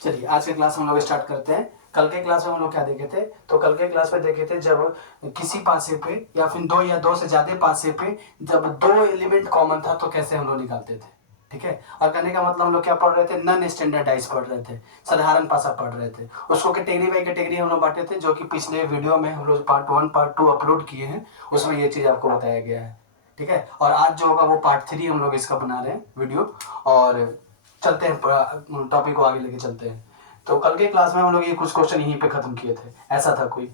चलिए आज के क्लास हम लोग स्टार्ट करते हैं। कल के क्लास में हम लोग क्या देखे थे, तो कल के क्लास में देखे थे जब किसी पासे पे या फिर दो या दो से ज्यादा पासे पे जब दो एलिमेंट कॉमन था तो कैसे हम लोग निकालते थे। ठीक है, और कहने का मतलब हम लोग क्या पढ़ रहे थे, नॉन स्टैंडर्डाइज पढ़ रहे थे, साधारण पासा पढ़ रहे थे। उसको कैटेगरी बाई कैटेगरी हम लोग बांटे थे, जो कि पिछले वीडियो में हम लोग पार्ट 1 पार्ट 2 अपलोड किए हैं, उसमें ये चीज़ आपको बताया गया है। ठीक है, और आज जो होगा वो पार्ट 3 हम लोग इसका बना रहे हैं वीडियो। और चलते हैं, टॉपिक को आगे लेके चलते हैं। तो कल के क्लास में हम लोग ये कुछ क्वेश्चन यहीं पे खत्म किए थे, ऐसा था कोई।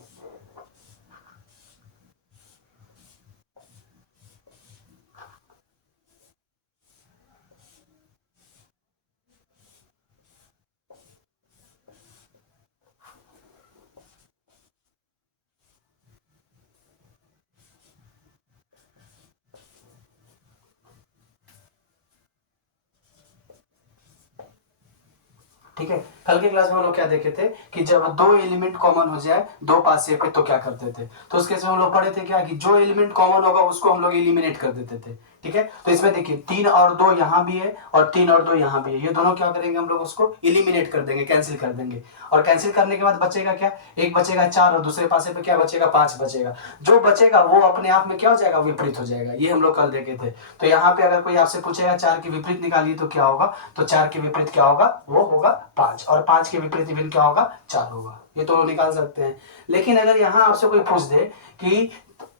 ठीक है, कल के क्लास में हम लोग क्या देखे थे कि जब दो एलिमेंट कॉमन हो जाए दो पासे पे तो क्या करते थे। तो उस केस में हम लोग पढ़े थे क्या कि जो एलिमेंट कॉमन होगा उसको हम लोग एलिमिनेट कर देते थे। ठीक है, तो इसमें देखिए 3 और 2 यहाँ भी है और 3 और 2 यहाँ भी है, ये दोनों क्या करेंगे, हम लोग उसको एलिमिनेट कर देंगे, कैंसिल कर देंगे। और कैंसिल करने के बाद बचेगा क्या, एक बचेगा 4 और दूसरे पासे पे क्या बचेगा, 5 बचेगा। जो बचेगा वो अपने आप में क्या हो जाएगा, विपरीत हो जाएगा। ये हम लोग कल देखे थे। तो यहाँ पे अगर कोई आपसे पूछेगा 4 के विपरीत निकालिए तो क्या होगा, तो 4 के विपरीत क्या होगा, वो होगा 5, और 5 के विपरीत इवन क्या होगा, 4 होगा। ये तो निकाल सकते हैं। लेकिन अगर यहाँ आपसे कोई पूछ दे कि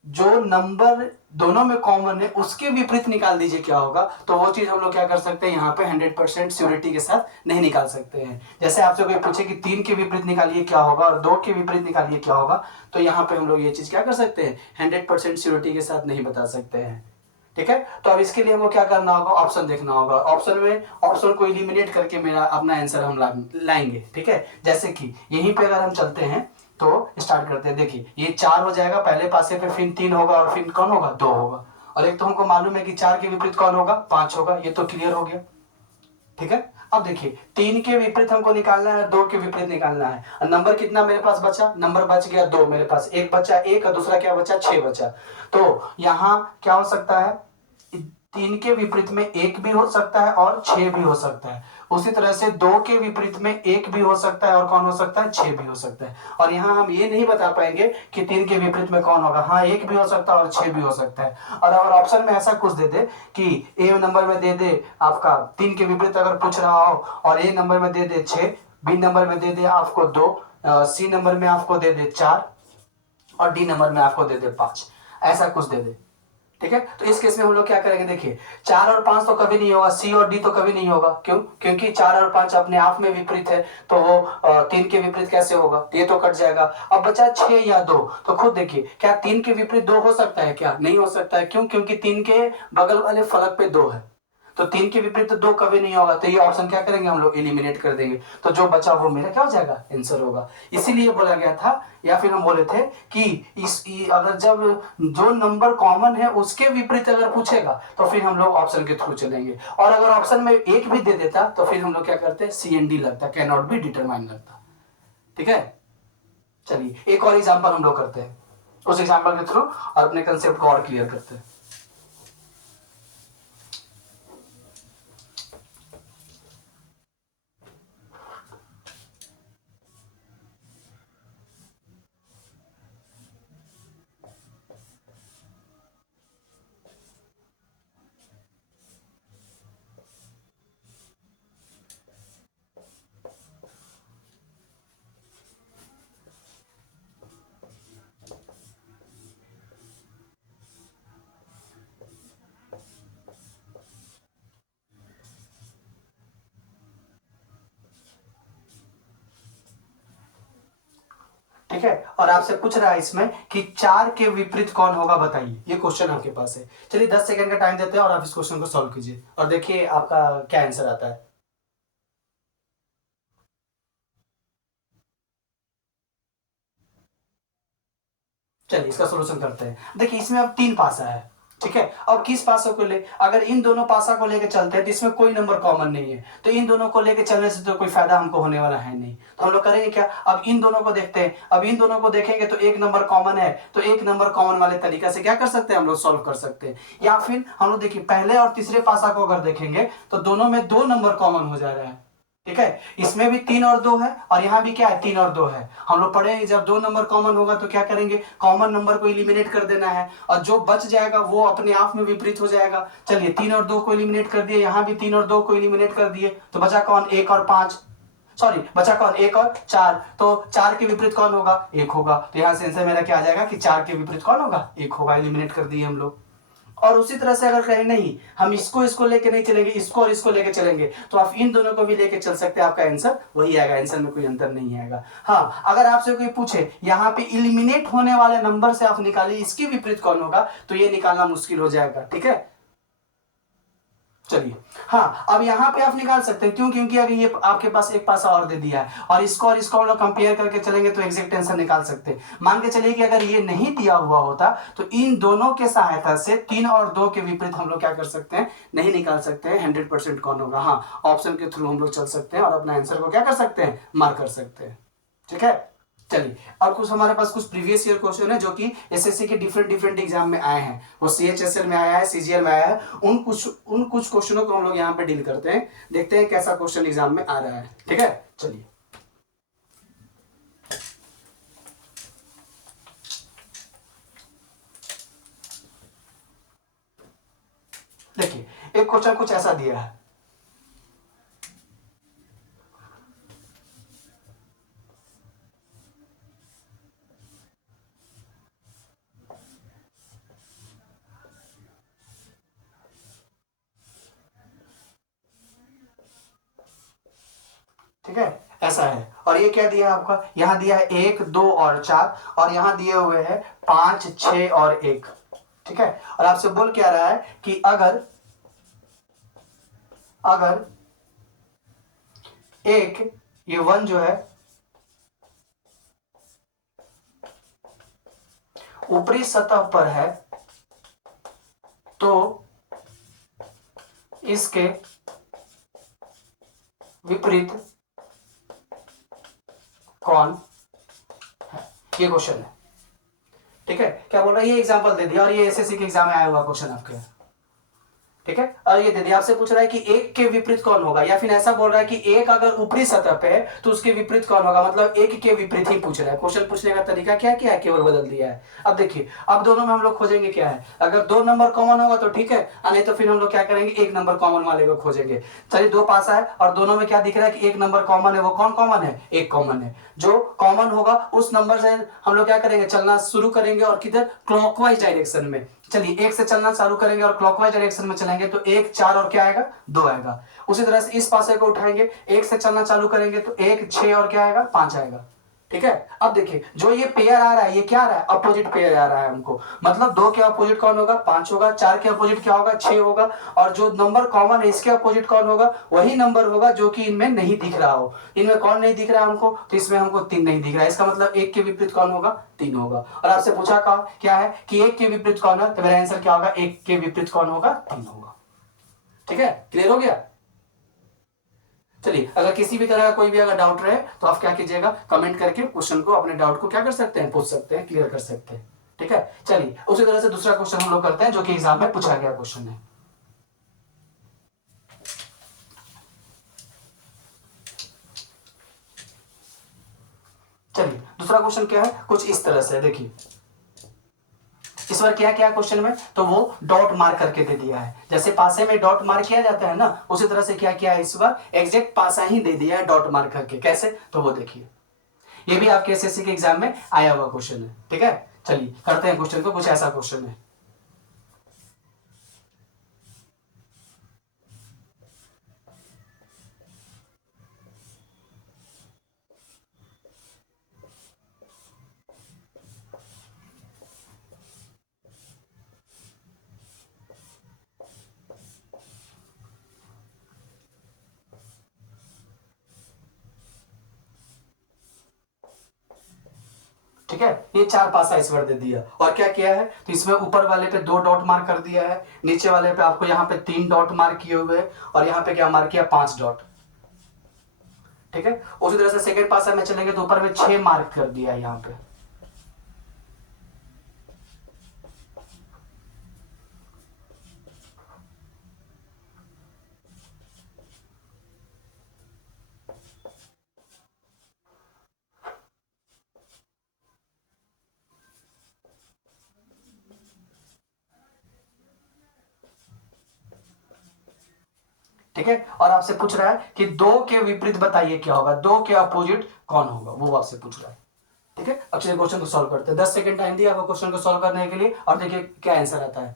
जो नंबर दोनों में कॉमन है उसके विपरीत निकाल दीजिए क्या होगा, तो वो चीज हम लोग क्या कर सकते हैं, यहाँ पे 100% श्योरिटी के साथ नहीं निकाल सकते हैं। जैसे आपसे कोई पूछे कि 3 के विपरीत निकालिए क्या होगा और 2 के विपरीत निकालिए क्या होगा, तो यहाँ पे हम लोग ये चीज क्या कर सकते हैं, 100% श्योरिटी के साथ नहीं बता सकते हैं। ठीक है, तो अब इसके लिए हमको क्या करना होगा, ऑप्शन देखना होगा। ऑप्शन में ऑप्शन को एलिमिनेट करके मेरा अपना आंसर हम लाएंगे। ठीक है, जैसे कि यहीं पे अगर हम चलते हैं तो स्टार्ट करते हैं। देखिए ये 4 हो जाएगा पहले पासे पे, फिर 3 होगा और फिर कौन होगा, 2 होगा। और एक तो हमको मालूम है कि 4 के विपरीत कौन होगा, 5 होगा, ये तो क्लियर हो गया। ठीक है, अब देखिए 3 के विपरीत हमको निकालना है, 2 के विपरीत निकालना है। और नंबर कितना मेरे पास बचा, नंबर बच गया 2, मेरे पास एक बचा 1 और दूसरा क्या बचा, 6 बचा। तो यहाँ क्या हो सकता है, 3 के विपरीत में 1 भी हो सकता है और 6 भी हो सकता है। उसी तरह से 2 के विपरीत में 1 भी हो सकता है और कौन हो सकता है, 6 भी हो सकता है। और यहाँ हम ये नहीं बता पाएंगे कि 3 के विपरीत में कौन होगा, हाँ 1 भी हो सकता है और 6 भी हो सकता है। और अगर ऑप्शन में ऐसा कुछ दे दे कि ए नंबर में दे दे आपका 3 के विपरीत अगर पूछ रहा हो, और ए नंबर में दे दे 6, बी नंबर में दे दे आपको 2, सी नंबर में आपको दे दे 4 और डी नंबर में आपको दे दे 5, ऐसा कुछ दे दे। ठीक है, तो इस केस में हम लोग क्या करेंगे, देखिए 4 और 5 तो कभी नहीं होगा, सी और डी तो कभी नहीं होगा। क्यों, क्योंकि 4 और 5 अपने आप में विपरीत है, तो वो 3 के विपरीत कैसे होगा, तो ये तो कट जाएगा। अब बचा 6 या 2, तो खुद देखिए क्या 3 के विपरीत 2 हो सकता है, क्या नहीं हो सकता है। क्यों, क्योंकि 3 के बगल वाले फलक पे 2 है, तो 3 के विपरीत तो 2 कभी नहीं होगा। तो ये ऑप्शन क्या करेंगे, हम लोग एलिमिनेट कर देंगे। तो जो बचा वो मेरा क्या हो जाएगा, आंसर होगा। इसीलिए बोला गया था, या फिर हम बोले थे कि अगर जब जो नंबर कॉमन है उसके विपरीत अगर पूछेगा तो फिर हम लोग ऑप्शन के थ्रू चलेंगे। और अगर ऑप्शन में 1 भी दे देता तो फिर हम लोग क्या करते, सी एंड डी लगता, कैन नॉट बी डिटरमाइन लगता। ठीक है, चलिए एक और एग्जाम्पल हम लोग करते हैं, उस एग्जाम्पल के थ्रू और अपने कंसेप्ट को और क्लियर करते हैं। ठीक है, और आपसे पूछ रहा है इसमें कि 4 के विपरीत कौन होगा बताइए, ये क्वेश्चन आपके पास है। चलिए 10 सेकंड का टाइम देते हैं और आप इस क्वेश्चन को सॉल्व कीजिए और देखिए आपका क्या आंसर आता है। चलिए इसका सोल्यूशन करते हैं। देखिए इसमें अब 3 पासा है। ठीक है, अब किस पासा को ले, अगर इन दोनों पासा को लेकर चलते हैं तो इसमें कोई नंबर कॉमन नहीं है, तो इन दोनों को लेकर चलने से तो कोई फायदा हमको होने वाला है नहीं। तो हम लोग करेंगे क्या, अब इन दोनों को देखते हैं। अब इन दोनों को देखेंगे तो एक नंबर कॉमन है, तो एक नंबर कॉमन वाले तरीका से क्या कर सकते हैं, हम लोग सॉल्व कर सकते हैं। या फिर हम लोग देखिए पहले और तीसरे पासा को अगर देखेंगे तो दोनों में 2 नंबर कॉमन हो जा रहा है। ठीक है, इसमें भी 3 और 2 है और यहाँ भी क्या है, 3 और 2 है। हम लोग पढ़े हैं जब दो नंबर कॉमन होगा तो क्या करेंगे, कॉमन नंबर को इलिमिनेट कर देना है और जो बच जाएगा वो अपने आप में विपरीत हो जाएगा। चलिए 3 और 2 को इलिमिनेट कर दिए, यहाँ भी 3 और 2 को इलिमिनेट कर दिए, तो बचा कौन, 1 और 5, सॉरी बचा कौन, 1 और 4। तो 4 के विपरीत कौन होगा, 1 होगा। तो यहाँ से आंसर मेरा क्या आ जाएगा कि 4 के विपरीत कौन होगा, 1 होगा। इलिमिनेट कर दिए हम लोग। और उसी तरह से अगर कहें नहीं हम इसको लेके नहीं चलेंगे, इसको और इसको लेके चलेंगे, तो आप इन दोनों को भी लेके चल सकते हैं, आपका आंसर वही आएगा, आंसर में कोई अंतर नहीं आएगा। हाँ, अगर आपसे कोई पूछे यहाँ पे इलिमिनेट होने वाले नंबर से आप निकालिए इसके विपरीत कौन होगा, तो ये निकालना मुश्किल हो जाएगा। ठीक है, चलिए हाँ, अब यहाँ पे आप निकाल सकते हैं, क्यों, क्योंकि अगर ये आपके पास एक पासा और दे दिया है और इसको हम लोग कंपेयर करके चलेंगे तो एग्जैक्ट आंसर निकाल सकते हैं। मान के चलिए कि अगर ये नहीं दिया हुआ होता तो इन दोनों के सहायता से 3 और 2 के विपरीत हम लोग क्या कर सकते हैं, नहीं निकाल सकते हैं 100% कौन होगा। हाँ, ऑप्शन के थ्रू हम लोग चल सकते हैं और अपना आंसर को क्या कर सकते हैं, मार्क कर सकते हैं। ठीक है, चलिए और कुछ हमारे पास कुछ प्रीवियस ईयर क्वेश्चन है जो कि एसएससी के डिफरेंट डिफरेंट एग्जाम में आए हैं, वो सीएचएसएल में आया है, सीजीएल में आया है, उन कुछ क्वेश्चनों को हम लोग यहाँ पे डील करते हैं, देखते हैं कैसा क्वेश्चन एग्जाम में आ रहा है। ठीक है, चलिए देखिए, एक क्वेश्चन कुछ ऐसा दिया है, ठीक है, ऐसा है। और ये क्या दिया है आपका, यहाँ दिया है 1 2 और 4 और यहाँ दिए हुए हैं 5 6 और 1। ठीक है, और आपसे बोल क्या रहा है कि अगर अगर एक ये 1 जो है ऊपरी सतह पर है तो इसके विपरीत कौन है, ये क्वेश्चन है। ठीक है, क्या बोल रहा है, ये एग्जांपल दे दिया और ये एसएससी के एग्जाम में आया हुआ क्वेश्चन आपके। ठीक है, और ये दे दिया, आपसे पूछ रहा है कि एक के विपरीत कौन होगा, या फिर ऐसा बोल रहा है कि एक अगर ऊपरी सतह पे है तो उसके विपरीत कौन होगा, मतलब एक के विपरीत ही पूछ रहा है। क्वेश्चन पूछने का तरीका क्या क्या है, केवल बदल दिया है। अब देखिए, अब दोनों में हम लोग खोजेंगे क्या है, अगर 2 नंबर कॉमन होगा तो ठीक है, नहीं तो फिर हम लोग क्या करेंगे, एक नंबर कॉमन वाले को खोजेंगे। चलिए 2 पासा है और दोनों में क्या दिख रहा है कि एक नंबर कॉमन है, वो कौन कॉमन है, एक कॉमन है। जो कॉमन होगा उस नंबर से हम लोग क्या करेंगे, चलना शुरू करेंगे और किधर, क्लॉकवाइज डायरेक्शन में। चलिए 1 से चलना चालू करेंगे और क्लॉकवाइज डायरेक्शन में चलेंगे तो 1 4 और क्या आएगा, 2 आएगा। उसी तरह से इस पासे को उठाएंगे, 1 से चलना चालू करेंगे तो 1 6 और क्या आएगा, 5 आएगा। ठीक है, अब देखिए जो ये पेयर आ रहा है, ये क्या आ रहा है, अपोजिट पेयर आ रहा है हमको, मतलब 2 के अपोजिट कौन होगा, 5 होगा, 4 के अपोजिट क्या होगा, 6 होगा, और जो नंबर कॉमन है इसके अपोजिट कौन होगा, वही नंबर होगा जो कि इनमें नहीं दिख रहा हो। इनमें कौन नहीं दिख रहा है हमको, तो इसमें हमको 3 नहीं दिख रहा है, इसका मतलब 1 के विपरीत कौन होगा, 3 होगा। और आपसे पूछा क्या है कि 1 के विपरीत कौन है, तो मेरा आंसर क्या होगा, 1 के विपरीत कौन होगा, 3 होगा। ठीक है, क्लियर हो गया। चलिए, अगर किसी भी तरह का कोई भी अगर डाउट रहे तो आप क्या कीजिएगा, कमेंट करके क्वेश्चन को, अपने डाउट को क्या कर सकते हैं, पूछ सकते हैं, क्लियर कर सकते हैं। ठीक है, चलिए उसी तरह से दूसरा क्वेश्चन हम लोग करते हैं जो कि एग्जाम में पूछा गया क्वेश्चन है। चलिए दूसरा क्वेश्चन क्या है, कुछ इस तरह से देखिए, इस बार क्या क्या क्वेश्चन में, तो वो डॉट मार्क करके दे दिया है, जैसे पासे में डॉट मार्क किया जाता है ना, उसी तरह से क्या किया है, इस बार एग्जैक्ट पासा ही दे दिया है डॉट मार्क करके। कैसे, तो वो देखिए, ये भी आपके एसएससी के एग्जाम में आया हुआ क्वेश्चन है। ठीक है, चलिए करते हैं क्वेश्चन को, कुछ ऐसा क्वेश्चन है। ठीक है, ये 4 पासा इस बार दे दिया और क्या किया है, तो इसमें ऊपर वाले पे 2 डॉट मार्क कर दिया है, नीचे वाले पे आपको यहाँ पे 3 डॉट मार्क किए हुए हैं और यहाँ पे क्या मार्क किया, 5 डॉट। ठीक है, उसी तरह से सेकंड पासा में चलेंगे तो ऊपर में 6 मार्क कर दिया है यहाँ पे। ठीक है, और आपसे पूछ रहा है कि दो के विपरीत बताइए क्या होगा, दो के अपोजिट कौन होगा, वो आपसे पूछ रहा है। ठीक है, अब चलिए क्वेश्चन को सॉल्व करते हैं। 10 सेकंड टाइम दिया आपको क्वेश्चन को सॉल्व करने के लिए, और देखिए क्या आंसर आता है।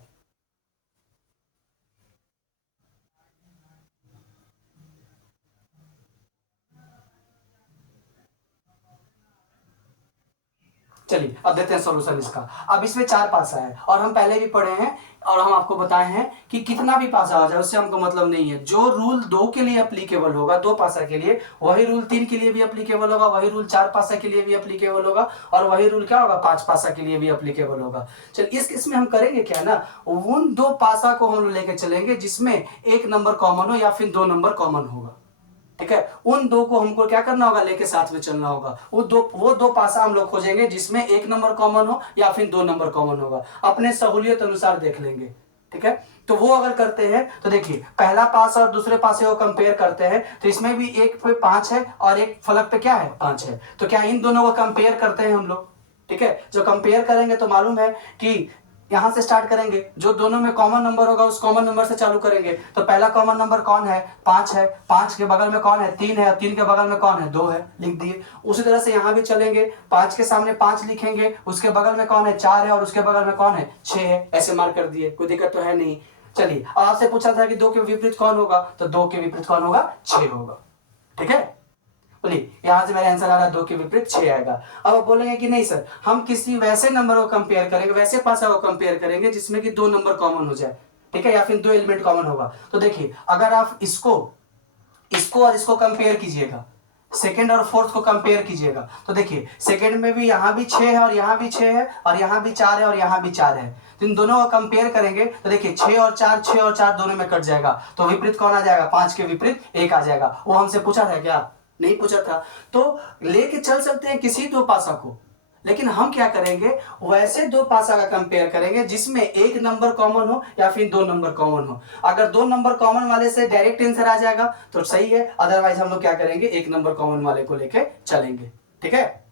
चलिए अब देखते हैं सॉल्यूशन इसका। अब इसमें 4 पासा है और हम पहले भी पढ़े हैं और हम आपको बताए हैं कि कितना भी पासा आ जाए उससे हमको मतलब नहीं है। जो रूल 2 के लिए अप्लीकेबल होगा 2 पासा के लिए, वही रूल 3 के लिए भी अप्लीकेबल होगा, वही रूल 4 पासा के लिए भी अप्लीकेबल होगा, और वही रूल क्या होगा 5 पासा के लिए भी अप्लीकेबल होगा। चलिए इसमें हम करेंगे क्या ना, उन 2 पासा को हम लेके चलेंगे जिसमें एक नंबर कॉमन हो या फिर 2 नंबर कॉमन होगा। ठीक है, उन दो को हमको क्या करना होगा, लेके साथ में चलना होगा। वो दो पासा हम लोग खोजेंगे जिसमें एक नंबर कॉमन हो या फिर 2 नंबर कॉमन होगा, अपने सहूलियत अनुसार देख लेंगे। ठीक है, तो वो अगर करते हैं तो देखिए पहला पास और दूसरे पासे को कंपेयर करते हैं, तो इसमें भी एक पे 5 है और एक फलक पे क्या है 5 है, तो क्या इन दोनों को कंपेयर करते हैं हम लोग। ठीक है, जो कंपेयर करेंगे तो मालूम है कि यहां से स्टार्ट करेंगे, जो दोनों में कॉमन नंबर होगा उस कॉमन नंबर से चालू करेंगे। तो पहला कॉमन नंबर कौन है 5 है, 5 के बगल में कौन है 3 है, और 3 के बगल में कौन है 2 है, लिख दिए। उसी तरह से यहां भी चलेंगे, 5 के सामने 5 लिखेंगे, उसके बगल में कौन है 4 है, और उसके बगल में कौन है 6 है, ऐसे मार्क कर दिए, कोई दिक्कत तो है नहीं। चलिए आपसे पूछा था कि 2 के विपरीत कौन होगा, तो 2 के विपरीत कौन होगा 6 होगा। ठीक है, बोलिए यहां से मेरा आंसर आ रहा है 2 के विपरीत 6 आएगा। अब आप बोलेंगे कि नहीं सर, हम किसी वैसे नंबर को कंपेयर करेंगे, वैसे पासा को कंपेयर करेंगे जिसमें कि 2 नंबर कॉमन हो जाए। ठीक है, या फिर 2 एलिमेंट कॉमन होगा। तो देखिए अगर आप इसको इसको और इसको कंपेयर कीजिएगा, सेकंड और फोर्थ को कंपेयर कीजिएगा, तो देखिए सेकंड में भी यहां भी 6 है और यहां भी 6 है, और यहां भी 4 है और यहां भी 4 है। तो इन दोनों को कंपेयर करेंगे तो देखिए 6 और 4, 6 और 4 दोनों में कट जाएगा, तो विपरीत कौन आ जाएगा 5 के विपरीत 1 आ जाएगा। वो हमसे पूछा था क्या, नहीं पूछा था। तो लेके चल सकते हैं किसी 2 पासा को, लेकिन हम क्या करेंगे वैसे 2 पासा का कंपेयर करेंगे जिसमें एक नंबर कॉमन हो या फिर 2 नंबर कॉमन हो। अगर 2 नंबर कॉमन वाले से डायरेक्ट आंसर आ जाएगा तो सही है, अदरवाइज हम लोग क्या करेंगे एक नंबर कॉमन वाले को लेके चलेंगे। ठीक है,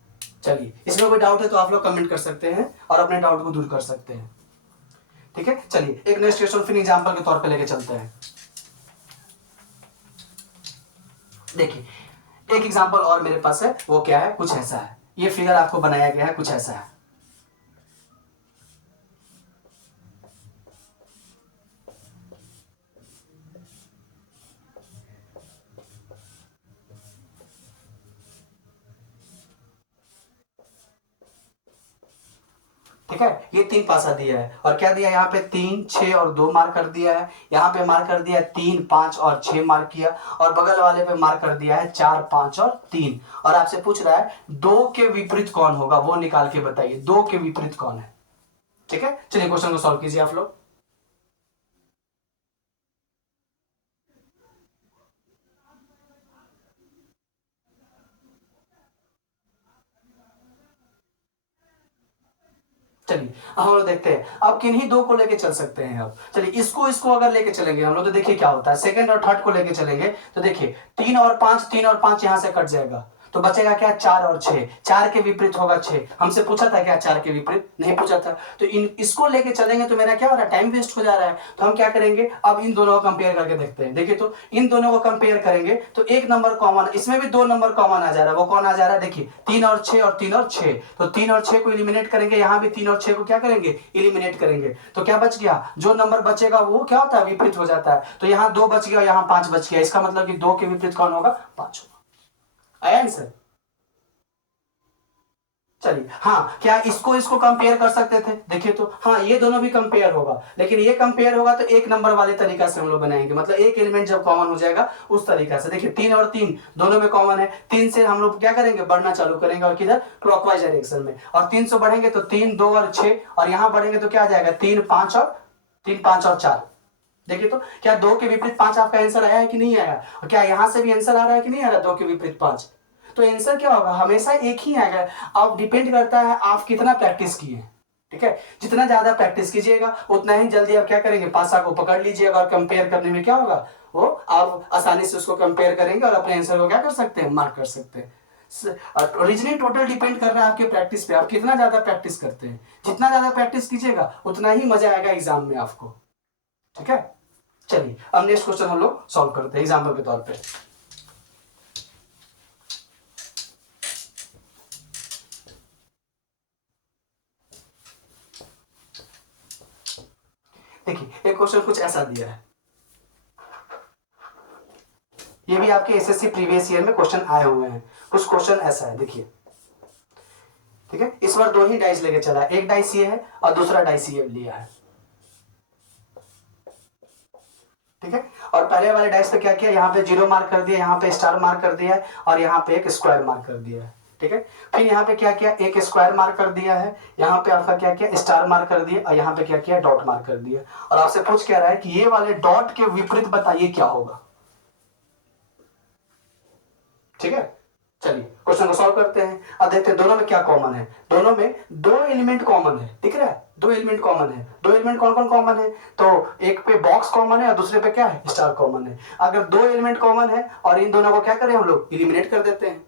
चलिए इसमें कोई डाउट है तो आप लोग कमेंट कर सकते हैं और अपने डाउट को दूर कर सकते हैं। ठीक है, चलिए एक नेक्स्ट क्वेश्चन फिर एग्जांपल के तौर पे लेके चलते हैं। देखिए एक एग्जांपल और मेरे पास है, वो क्या है, कुछ ऐसा है। ये फिगर आपको बनाया गया है, कुछ ऐसा है। ठीक है, ये 3 पासा दिया है और क्या दिया, यहाँ पे 3, 6 और 2 मार्क कर दिया है, यहाँ पे मार्क कर दिया है 3, 5 और 6 मार्क किया, और बगल वाले पे मार्क कर दिया है 4, 5 और 3। और आपसे पूछ रहा है 2 के विपरीत कौन होगा, वो निकाल के बताइए 2 के विपरीत कौन है। ठीक है, चलिए क्वेश्चन को सॉल्व कीजिए आप लोग। चलिए हम लोग देखते हैं अब किन्हीं 2 को लेके चल सकते हैं। अब चलिए इसको इसको अगर लेके चलेंगे हम लोग तो देखिए क्या होता है, सेकंड और थर्ड को लेके चलेंगे तो देखिए 3 और 5, 3 और 5 यहां से कट जाएगा, तो बचेगा क्या 4 और 6, 4 के विपरीत होगा 6। हमसे पूछा था क्या 4 के विपरीत, नहीं पूछा था। तो इसको लेके चलेंगे तो मेरा क्या हो रहा है, टाइम वेस्ट हो जा रहा है। तो हम क्या करेंगे, अब इन दोनों को कंपेयर करके देखते हैं। देखिए तो इन दोनों को कंपेयर करेंगे तो एक नंबर कॉमन, इसमें भी 2 नंबर कॉमन आ जा रहा है, वो कौन आ जा रहा है, देखिए 3 और 6 और 3 और 6। तो 3 और 6 को इलिमिनेट करेंगे, यहाँ भी 3 और 6 को क्या करेंगे इलिमिनेट करेंगे, तो क्या बच गया, जो नंबर बचेगा वो क्या होता है विपरीत हो जाता है। तो यहाँ 2 बच गया, यहाँ 5 बच गया, इसका मतलब कि 2 के विपरीत कौन होगा 5 होगा। आया आंसर। चलिए हाँ, क्या इसको इसको कंपेयर कर सकते थे, देखिए तो हाँ ये दोनों भी कंपेयर होगा, लेकिन ये कंपेयर होगा तो एक नंबर वाले तरीका से हम लोग बनाएंगे, मतलब एक एलिमेंट जब कॉमन हो जाएगा उस तरीका से। देखिए 3 और 3 दोनों में कॉमन है, 3 से हम लोग क्या करेंगे बढ़ना चालू करेंगे, और किधर क्लॉकवाइज डायरेक्शन में, और 3 से बढ़ेंगे तो 3, 2 और 6, और यहाँ बढ़ेंगे तो क्या आ जाएगा 3, 5 और 3, 5 और 4। देखिए तो क्या 2 के विपरीत 5 आपका आंसर आया है कि नहीं आया, और क्या यहां से भी आंसर आ रहा है कि नहीं आ रहा 2 के विपरीत 5। तो आंसर क्या होगा, हमेशा एक ही आएगा। अब डिपेंड करता है आप कितना प्रैक्टिस किए। ठीक है, जितना ज्यादा प्रैक्टिस कीजिएगा उतना ही जल्दी आप क्या करेंगे पासा को पकड़ लीजिएगा, और कंपेयर करने में क्या होगा वो आप आसानी से उसको कंपेयर करेंगे और अपने आंसर को क्या कर सकते हैं, मार्क कर सकते हैं। रीजनिंग टोटल डिपेंड कर रहा है आपके प्रैक्टिस पे, आप कितना ज्यादा प्रैक्टिस करते हैं। जितना ज्यादा प्रैक्टिस कीजिएगा उतना ही मजा आएगा एग्जाम में आपको। ठीक है, चलिए अब नेक्स्ट क्वेश्चन हम लोग सॉल्व करते हैं एग्जाम्पल के तौर पे। देखिए एक क्वेश्चन कुछ ऐसा दिया है, ये भी आपके एसएससी प्रीवियस ईयर में क्वेश्चन आए हुए हैं। कुछ क्वेश्चन ऐसा है, देखिए ठीक है, इस बार दो ही डाइस लेके चला है, एक डाइस ये है और दूसरा डाइस ये लिया है। ठीक है, और पहले वाले डाइस पे क्या किया, यहाँ पे 0 मार्क कर दिया, यहाँ पे स्टार मार्क कर दिया है और यहाँ पे एक स्क्वायर मार्क कर दिया है। ठीक है, फिर यहाँ पे क्या किया, एक स्क्वायर मार्क कर दिया है, यहाँ पे आपका क्या किया, स्टार मार्क कर दिया और यहाँ पे क्या किया, डॉट मार्क कर दिया। और आपसे पूछ क्या रहा है कि ये वाले डॉट के विपरीत बताइए क्या होगा। ठीक है, चलिए क्वेश्चन को सॉल्व करते हैं। अब देखते हैं दोनों में क्या कॉमन है। दोनों में दो एलिमेंट कॉमन है, दिख रहा है, दो एलिमेंट कॉमन है। दो एलिमेंट कौन कौन कॉमन है, तो एक पे बॉक्स कॉमन है और दूसरे पे क्या है, स्टार कॉमन है। अगर दो एलिमेंट कॉमन है और इन दोनों को क्या करें हम लोग, इलिमिनेट कर देते हैं।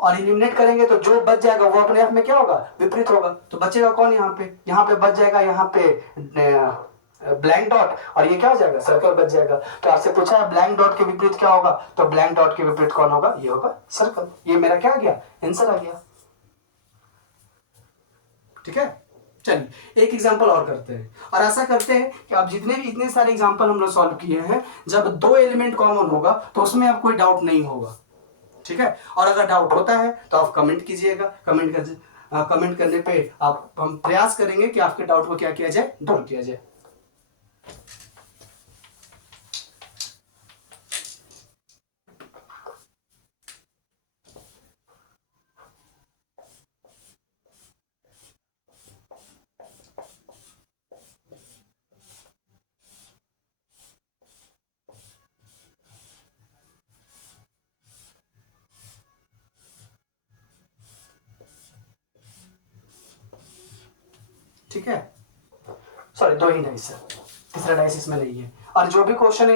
और इलिमिनेट करेंगे तो जो बच जाएगा वो अपने आप में क्या होगा, विपरीत होगा। तो बचेगा कौन, यहाँ पे बच जाएगा, यहाँ पे ब्लैंक डॉट और ये क्या हो जाएगा, सर्कल बच जाएगा। तो आपसे पूछा है ब्लैंक डॉट के विपरीत क्या होगा, तो ब्लैंक डॉट के विपरीत कौन होगा, ये होगा सर्कल। ये मेरा क्या आ गया, आंसर आ गया। ठीक है, चलिए एक एग्जांपल और करते हैं। और ऐसा करते हैं कि आप जितने भी इतने सारे एग्जांपल हम लोग सॉल्व किए हैं, जब दो एलिमेंट कॉमन होगा तो उसमें अब कोई डाउट नहीं होगा। ठीक है, और अगर डाउट होता है तो आप कमेंट कीजिएगा, कमेंट करने पे आप हम प्रयास करेंगे कि आपके डाउट को क्या किया जाए, दूर किया जाए। ठीक है, सॉरी दो ही डाइस है, तीसरा डाइस इसमें नहीं है। और जो भी क्वेश्चन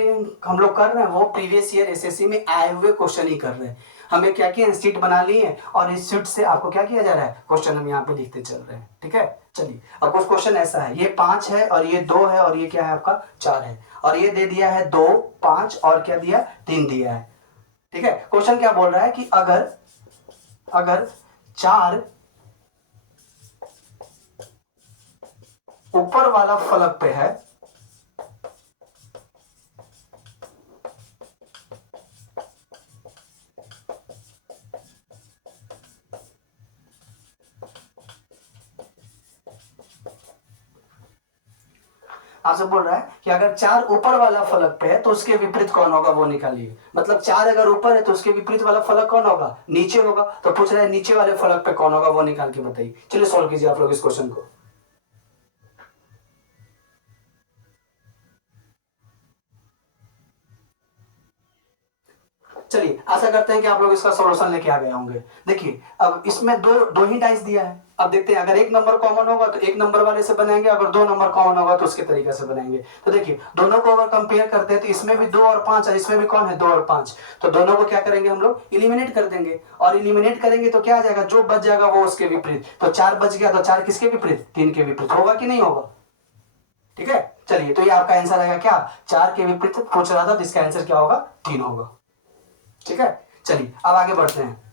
हम लोग कर रहे हैं वो प्रीवियस ईयर एसएससी में आए हुए क्वेश्चन ही कर रहे हैं। हमें क्या किया, शीट बना ली है और इस शीट से आपको क्या किया जा रहा है, क्वेश्चन हम यहाँ पे लिखते चल रहे हैं। ठीक है, चलिए अब कुछ क्वेश्चन ऐसा है, ये 5 है और ये 2 है और ये क्या है आपका 4 है, और ये दे दिया है 2 5 और क्या दिया, 3 दिया है। ठीक है, क्वेश्चन क्या बोल रहा है कि अगर 4 ऊपर वाला फलक पे है आपसे बोल रहा है कि अगर 4 ऊपर वाला फलक पे है तो उसके विपरीत कौन होगा वो निकालिए। मतलब 4 अगर ऊपर है तो उसके विपरीत वाला फलक कौन होगा, नीचे होगा। तो पूछ रहा है नीचे वाले फलक पे कौन होगा वो निकाल के बताइए। चलिए सॉल्व कीजिए आप लोग इस क्वेश्चन को। चलिए आशा करते हैं कि आप लोग इसका सॉल्यूशन लेके आ गए होंगे। देखिए अब इसमें दो ही डाइस दिया है। अब देखते हैं अगर एक नंबर कॉमन होगा तो एक नंबर वाले से बनाएंगे, अगर 2 नंबर कॉमन होगा तो उसके तरीके से बनाएंगे। तो देखिए दोनों को अगर कंपेयर करते हैं तो इसमें भी 2 और 5 है, इसमें भी कौन है 2 और 5। तो दोनों को क्या करेंगे हम लोग, इलिमिनेट कर देंगे। और इलिमिनेट करेंगे तो क्या आ जाएगा, जो बच जाएगा वो उसके विपरीत। तो 4 बच गया तो 4 किसके विपरीत, 3 के विपरीत होगा कि नहीं होगा। ठीक है, चलिए तो ये आपका आंसर आएगा क्या, 4 के विपरीत पूछ रहा था तो इसका आंसर क्या होगा, 3 होगा। ठीक है, चलिए अब आगे बढ़ते हैं।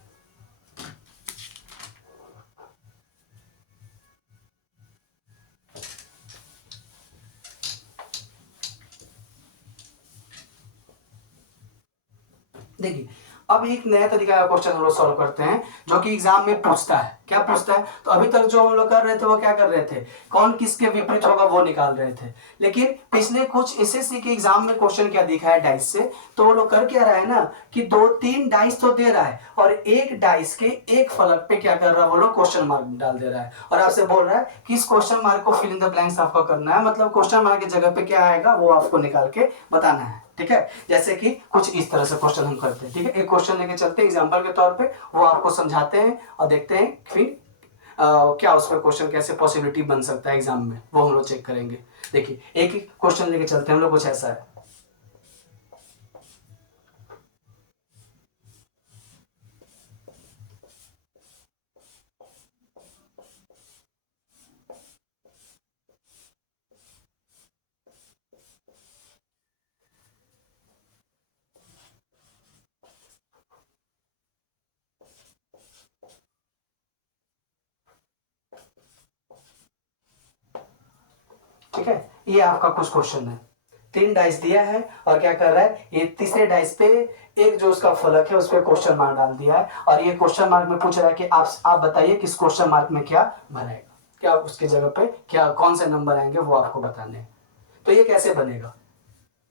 देखिए अब एक नया तरीका का क्वेश्चन हम लोग सॉल्व करते हैं जो कि एग्जाम में पूछता है। क्या पूछता है, तो अभी तक जो हम लोग कर रहे थे वो क्या कर रहे थे, कौन किसके विपरीत होगा वो निकाल रहे थे। लेकिन पिछले कुछ एसएससी के एग्जाम में क्वेश्चन क्या दिखा है डाइस से, तो वो लोग कर क्या रहा है ना कि 2-3 डाइस तो दे रहा है और एक डाइस के एक फलक पे क्या कर रहा है, वो लोग क्वेश्चन मार्क डाल दे रहा है। और आपसे बोल रहा है कि इस क्वेश्चन मार्क को फिल इन द ब्लैंक्स आपको करना है। मतलब क्वेश्चन मार्क की जगह पे क्या आएगा वो आपको निकाल के बताना है। ठीक है, जैसे कि कुछ इस तरह से क्वेश्चन हम करते हैं। ठीक है, एक क्वेश्चन लेके चलते हैं एग्जांपल के तौर पे, वो आपको समझाते हैं और देखते हैं फिर क्या उस पर क्वेश्चन कैसे पॉसिबिलिटी बन सकता है एग्जाम में, वो हम लोग चेक करेंगे। देखिए एक एक क्वेश्चन लेके चलते हैं हम लोग, कुछ ऐसा है। ठीक है, ये आपका कुछ क्वेश्चन है, 3 डाइस दिया है और क्या कर रहा है, ये तीसरे डाइस पे एक जो उसका फलक है उस पर क्वेश्चन मार्क डाल दिया है, और ये क्वेश्चन मार्क में पूछ रहा है कि आप बताइए किस क्वेश्चन मार्क में क्या भरेगा, क्या उसकी जगह पे क्या कौन से नंबर आएंगे वो आपको बताने हैं। तो ये कैसे बनेगा,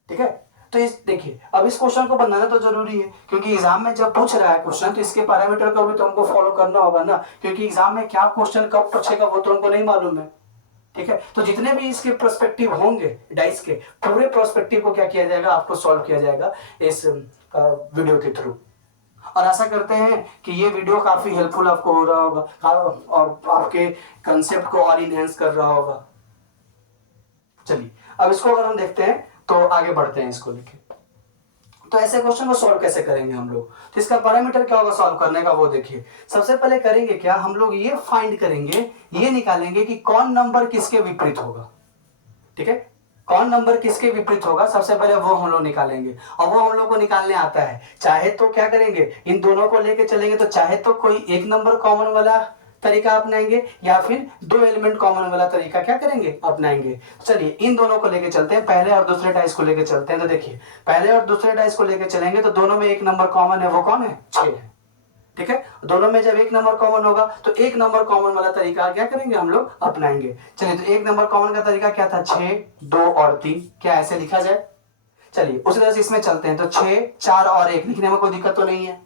ठीक है। तो इस देखिए अब इस क्वेश्चन को बनाना तो जरूरी है, क्योंकि एग्जाम में जब पूछ रहा है क्वेश्चन तो इसके पैरामीटर को भी तो हमको फॉलो करना होगा ना, क्योंकि एग्जाम में क्या क्वेश्चन कब पूछेगा वो तो हमको नहीं मालूम है। ठीक है, तो जितने भी इसके प्रोस्पेक्टिव होंगे डाइस के, पूरे प्रोस्पेक्टिव को क्या किया जाएगा, आपको सॉल्व किया जाएगा इस वीडियो के थ्रू। और आशा करते हैं कि ये वीडियो काफी हेल्पफुल आपको हो रहा होगा और आपके कंसेप्ट को और इनहेंस कर रहा होगा। चलिए अब इसको अगर हम देखते हैं तो आगे बढ़ते हैं इसको लेके। तो ऐसे क्वेश्चन को सॉल्व कैसे करेंगे हम लोग, तो इसका पैरामीटर क्या होगा सॉल्व करने का, वो देखिए। सबसे पहले करेंगे क्या, हम लोग ये फाइंड करेंगे, ये निकालेंगे कि कौन नंबर किसके विपरीत होगा। ठीक है, कौन नंबर किसके विपरीत होगा, सबसे पहले वो हम लोग निकालेंगे, और वो हम लोग को निकालने आता है। चाहे तो क्या करेंगे, इन दोनों को लेके चलेंगे, तो चाहे तो कोई एक नंबर कॉमन वाला तरीका अपनाएंगे या फिर 2 एलिमेंट कॉमन वाला तरीका क्या करेंगे, अपनाएंगे। चलिए इन दोनों को लेके चलते हैं, पहले और दूसरे डाइस को लेके चलते हैं। तो देखिए पहले और दूसरे डाइस को लेके चलेंगे तो दोनों में एक नंबर कॉमन है, वो कौन है, 6 है। ठीक है, दोनों में जब एक नंबर कॉमन होगा तो एक नंबर कॉमन वाला तरीका क्या करेंगे, हम लोग अपनाएंगे। चलिए तो एक नंबर कॉमन का तरीका क्या था, 6, 2 और 3, क्या ऐसे लिखा जाए। चलिए उसी तरह से इसमें चलते हैं, तो 6, 4 और 1 लिखने में कोई दिक्कत तो नहीं है।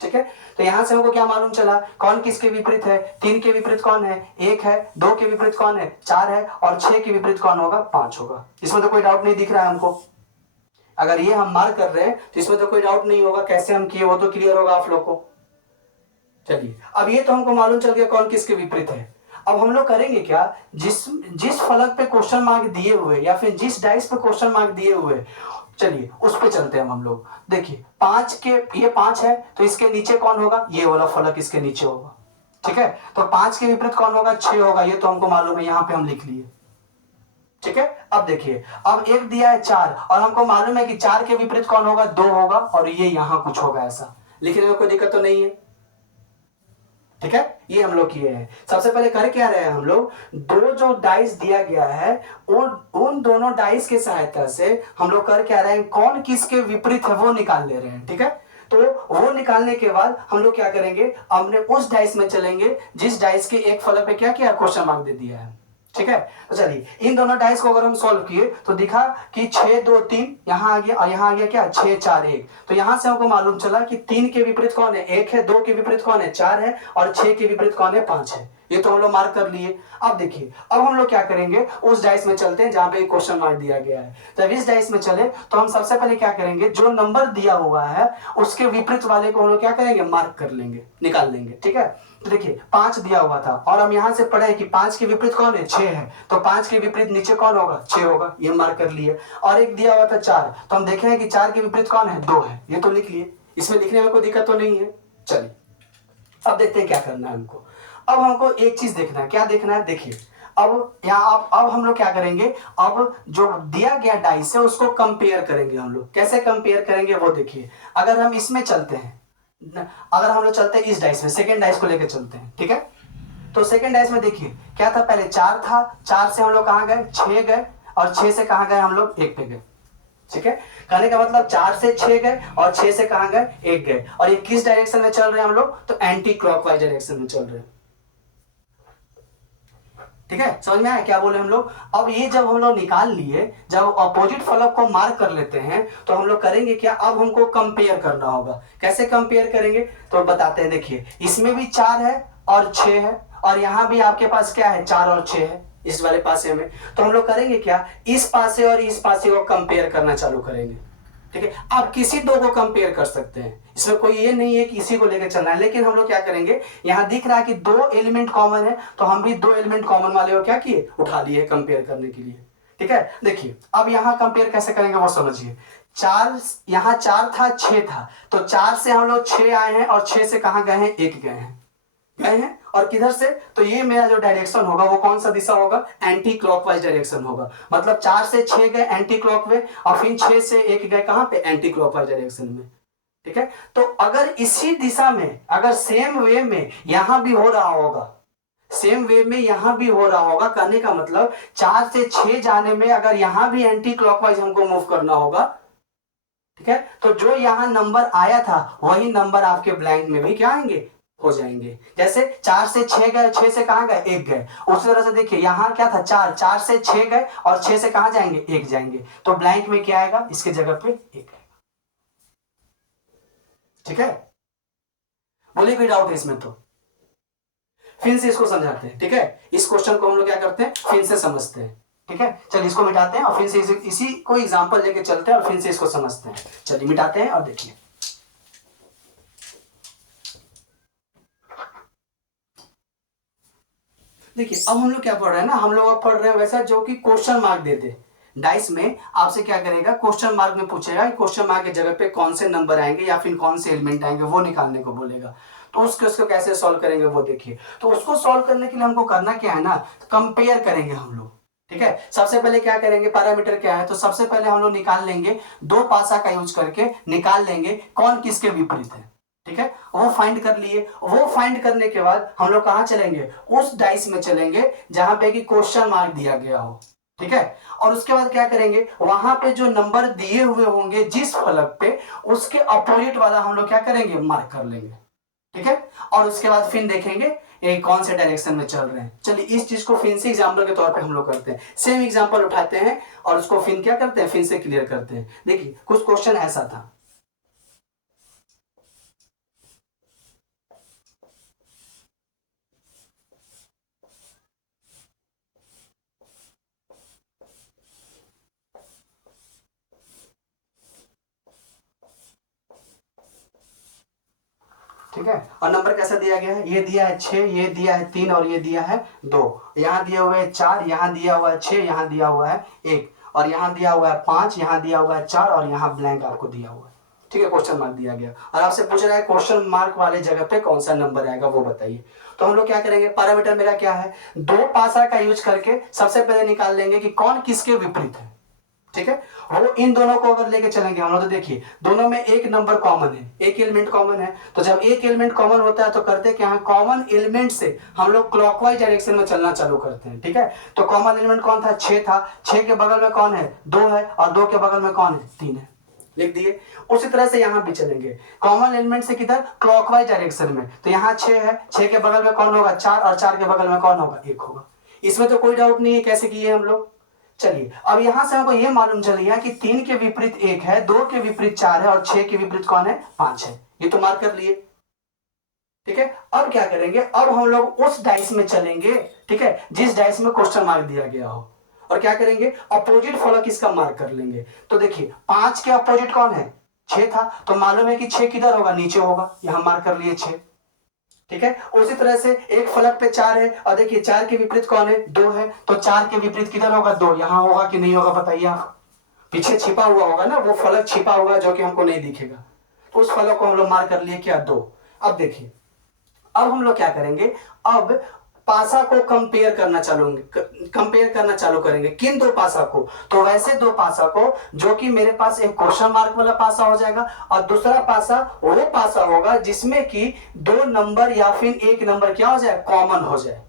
ठीक है, तो यहां से हमको क्या मालूम चला, कौन किसके विपरीत है, 3 के विपरीत कौन है, 1 है, 2 के विपरीत कौन है, 4 है, और 6 के विपरीत कौन होगा, 5 होगा। इसमें तो कोई डाउट नहीं दिख रहा है हमको। अगर ये हम मार्क कर रहे हैं तो इसमें तो कोई डाउट नहीं होगा, कैसे हम किए वो तो क्लियर होगा आप लोग को। चलिए अब ये तो हमको मालूम चल गया कौन किसके विपरीत है। अब हम लोग करेंगे क्या, जिस जिस फलक पे क्वेश्चन मार्क दिए हुए या फिर जिस डाइस पे क्वेश्चन मार्क दिए हुए, चलिए उस पे चलते हैं हम लोग। देखिए 5 के, ये 5 है तो इसके नीचे कौन होगा, ये वाला फलक इसके नीचे होगा। ठीक है, तो 5 के विपरीत कौन होगा, 6 होगा, ये तो हमको मालूम है, यहां पे हम लिख लिए। ठीक है, अब देखिए अब एक दिया है 4 और हमको मालूम है कि 4 के विपरीत कौन होगा, 2 होगा, और ये यहां कुछ होगा, ऐसा लिखने में कोई दिक्कत तो नहीं है। ठीक है, ये हम लोग किए हैं। सबसे पहले कर क्या रहे हैं हम लोग, दो जो डाइस दिया गया है उन दोनों डाइस की सहायता से हम लोग कर क्या रहे हैं, कौन किसके विपरीत है वो निकाल ले रहे हैं। ठीक है, तो वो निकालने के बाद हम लोग क्या करेंगे, हमने उस डाइस में चलेंगे जिस डाइस के एक फलक पे क्या किया, क्वेश्चन मार्क दे दिया है। ठीक है, तो चलिए इन दोनों डाइस को अगर हम सॉल्व किए तो दिखा कि 6, 2, 3 यहां आ गया, और यहां आ गया क्या, 6, 4, 1। तो यहां से हमको मालूम चला कि 3 के विपरीत कौन है, 1 है, 2 के विपरीत कौन है, 4 है, और 6 के विपरीत कौन है, 5 है। ये तो हम लोग मार्क कर लिए। अब देखिए अब हम लोग क्या करेंगे, उस डाइस में चलते हैं जहां पे क्वेश्चन मार्क दिया गया है। जब इस डाइस में चले तो हम सबसे पहले क्या करेंगे, जो नंबर दिया हुआ है उसके विपरीत वाले को हम लोग क्या करेंगे, मार्क कर लेंगे, निकाल लेंगे। ठीक है, तो देखिए 5 दिया हुआ था और हम यहां से पढ़े कि 5 के विपरीत कौन है, 6 है, तो 5 के विपरीत नीचे कौन होगा, 6 होगा, ये मार्क कर लिए। और एक दिया हुआ था 4, तो हम देख रहे हैं कि 4 के विपरीत कौन है, 2 है, ये तो लिख लिए, इसमें लिखने में कोई दिक्कत तो नहीं है। चलिए अब देखते हैं क्या करना है हमको। अब हमको एक चीज देखना है, क्या देखना है, देखिए अब यहाँ अब हम लोग क्या करेंगे, अब जो दिया गया डाइस है उसको कंपेयर करेंगे हम लोग। कैसे कंपेयर करेंगे वो देखिए, अगर हम इसमें चलते हैं, अगर हम लोग चलते हैं इस डाइस में, सेकेंड डाइस को लेकर चलते हैं। ठीक है, तो सेकेंड डाइस में देखिए क्या था, पहले 4 था, 4 से हम लोग कहां गए, 6 गए, और 6 से कहां गए हम लोग, 1 पे गए। ठीक है, कहने का मतलब 4 से 6 गए और 6 से कहां गए, 1 गए। और ये किस डायरेक्शन में चल रहे हैं हम लोग, तो एंटी क्लॉकवाइज डायरेक्शन में चल रहे हैं। ठीक है, समझ में आया क्या बोले हम लोग। अब ये जब हम लोग निकाल लिए, जब अपोजिट फलक को मार्क कर लेते हैं तो हम लोग करेंगे क्या, अब हमको कंपेयर करना होगा। कैसे कंपेयर करेंगे तो बताते हैं, देखिए इसमें भी 4 है और 6 है, और यहां भी आपके पास क्या है, 4 और 6 है इस वाले पासे में। तो हम लोग करेंगे क्या, इस पासे और इस पासे को कंपेयर करना चालू करेंगे। ठीक है, आप किसी दो को कंपेयर कर सकते हैं, इसमें कोई ये नहीं है कि इसी को लेकर चलना है, लेकिन हम लोग क्या करेंगे, यहाँ दिख रहा है कि दो एलिमेंट कॉमन है, तो हम भी दो एलिमेंट कॉमन वाले को क्या किए, उठा लिए कंपेयर करने के लिए। ठीक है, देखिए अब यहाँ कंपेयर कैसे करेंगे वो समझिए। चार, यहाँ 4 था 6 था, तो 4 से हम लोग 6 आए हैं और 6 से कहाँ गए हैं, 1 गए हैं और किधर से, तो ये मेरा जो डायरेक्शन होगा वो कौन सा दिशा होगा, एंटी क्लॉकवाइज डायरेक्शन होगा। मतलब 4 से 6 गए एंटी क्लॉक में और फिर 6 से 1 गए कहां पे, एंटी क्लॉकवाइज डायरेक्शन में। ठीक है, तो अगर इसी दिशा में, अगर सेम वे में यहां भी हो रहा होगा, सेम वे में यहां भी हो रहा होगा, कहने का मतलब 4 से 6 जाने में अगर यहां भी एंटी क्लॉकवाइज हमको मूव करना होगा, ठीक है, तो जो यहां नंबर आया था वही नंबर आपके ब्लैंक में भी क्या आएंगे, हो जाएंगे। जैसे 4 से 6 गए, 6 से कहां गए, 1 गए, उसी तरह से देखिए यहां क्या था, 4 से 6 गए और 6 से कहां जाएंगे, 1 जाएंगे, तो ब्लैंक में क्या आएगा, इसके जगह पे 1 आएगा। ठीक है, बोलिए कोई डाउट है इसमें तो फिर से इसको समझाते हैं। ठीक है, इस क्वेश्चन को हम लोग क्या करते हैं, फिर से समझते हैं। ठीक है, चलिए इसको मिटाते हैं और फिर से इसी को एग्जांपल लेके चलते हैं और फिर से इसको समझते हैं। चलिए मिटाते हैं और देखिए, देखिए अब हम लोग क्या पढ़ रहे हैं ना, हम लोग अब पढ़ रहे हैं वैसा जो कि क्वेश्चन मार्क देते डाइस में, आपसे क्या करेगा, क्वेश्चन मार्क में पूछेगा कि क्वेश्चन मार्क की जगह पे कौन से नंबर आएंगे या फिर कौन से एलिमेंट आएंगे वो निकालने को बोलेगा। तो उसको कैसे सॉल्व करेंगे वो देखिए। तो उसको सॉल्व करने के लिए हमको करना क्या है ना, कंपेयर करेंगे हम लोग। ठीक है, सबसे पहले क्या करेंगे, पैरामीटर क्या है, तो सबसे पहले हम लोग निकाल लेंगे, दो पासा का यूज करके निकाल लेंगे कौन किसके विपरीत है। ठीक है, वो फाइंड कर लिए, वो फाइंड करने के बाद हम लोग कहां चलेंगे, उस डाइस में चलेंगे जहां पे कि क्वेश्चन मार्क दिया गया हो। ठीक है, और उसके बाद क्या करेंगे, वहां पे जो नंबर दिए हुए होंगे जिस फलक पे, उसके अपोजिट वाला हम लोग क्या करेंगे, मार्क कर लेंगे। ठीक है, और उसके बाद फिर देखेंगे ये कौन से डायरेक्शन में चल रहे हैं। चलिए इस चीज को फिर से एग्जाम्पल के तौर पे हम लोग करते हैं, सेम एग्जाम्पल उठाते हैं और उसको फिर क्या करते हैं, फिर से क्लियर करते हैं। देखिए कुछ क्वेश्चन ऐसा था, ठीक है, और नंबर कैसा दिया गया है, ये दिया है 6, ये दिया है 3 और ये दिया है 2, यहाँ दिया हुआ है 4, यहाँ दिया हुआ है 6, यहाँ दिया हुआ है 1 और यहाँ दिया हुआ है 5, यहाँ दिया हुआ है 4 और यहाँ ब्लैंक आपको दिया हुआ है। ठीक है, क्वेश्चन मार्क दिया गया और आपसे पूछ रहा है क्वेश्चन मार्क वाले जगह पे कौन सा नंबर आएगा वो बताइए। तो हम लोग क्या करेंगे, पैरामीटर मेरा क्या है, दो पासा का यूज करके सबसे पहले निकाल लेंगे कि कौन किसके विपरीत है। ठीक है, वो इन दोनों को अगर लेके चलेंगे हम लोग, तो देखिए दोनों में एक नंबर कॉमन है, एक एलिमेंट कॉमन है, तो जब एक एलिमेंट कॉमन होता है तो करते क्या है, कॉमन एलिमेंट से हम लोग क्लॉकवाइज डायरेक्शन में चलना चालू करते हैं। ठीक है, तो कॉमन एलिमेंट कौन था, 6 था, 6 के बगल में कौन है, 2 है और 2 के बगल में कौन है, 3 है, लिख दिए। उसी तरह से यहां भी चलेंगे कॉमन एलिमेंट से किधर, क्लॉकवाइज डायरेक्शन में, तो यहाँ 6 है, 6 के बगल में कौन होगा, 4 और 4 के बगल में कौन होगा, 1 होगा। इसमें तो कोई डाउट नहीं है कैसे किए हम लोग। चलिए अब यहां से हमको यह मालूम चल गया कि 3 के विपरीत 1 है, 2 के विपरीत 4 है और 6 के विपरीत कौन है, 5 है, ये तो मार्क कर लिए। ठीक है, अब क्या करेंगे, अब हम लोग उस डाइस में चलेंगे, ठीक है, जिस डाइस में क्वेश्चन मार्क दिया गया हो, और क्या करेंगे, अपोजिट फलक इसका मार्क कर लेंगे। तो देखिए 5 के अपोजिट कौन है, 6 था, तो मालूम है कि 6 किधर होगा, नीचे होगा, यहां मार्क कर लिए 6। ठीक है, उसी तरह से एक फलक पे 4 है और देखिए 4 के विपरीत कौन है, 2 है, तो 4 के विपरीत किधर होगा, 2, यहां होगा कि नहीं होगा बताइए आप, पीछे छिपा हुआ होगा ना, वो फलक छिपा हुआ जो कि हमको नहीं दिखेगा, तो उस फलक को हम लोग मार्क कर लिए क्या, 2। अब देखिए अब हम लोग क्या करेंगे, अब पासा को कंपेयर करना चालू करेंगे, किन दो पासा को, तो वैसे दो पासा को जो कि मेरे पास एक क्वेश्चन मार्क वाला पासा हो जाएगा और दूसरा पासा वो पासा होगा जिसमें कि दो नंबर या फिर एक नंबर क्या हो जाए, कॉमन हो जाए।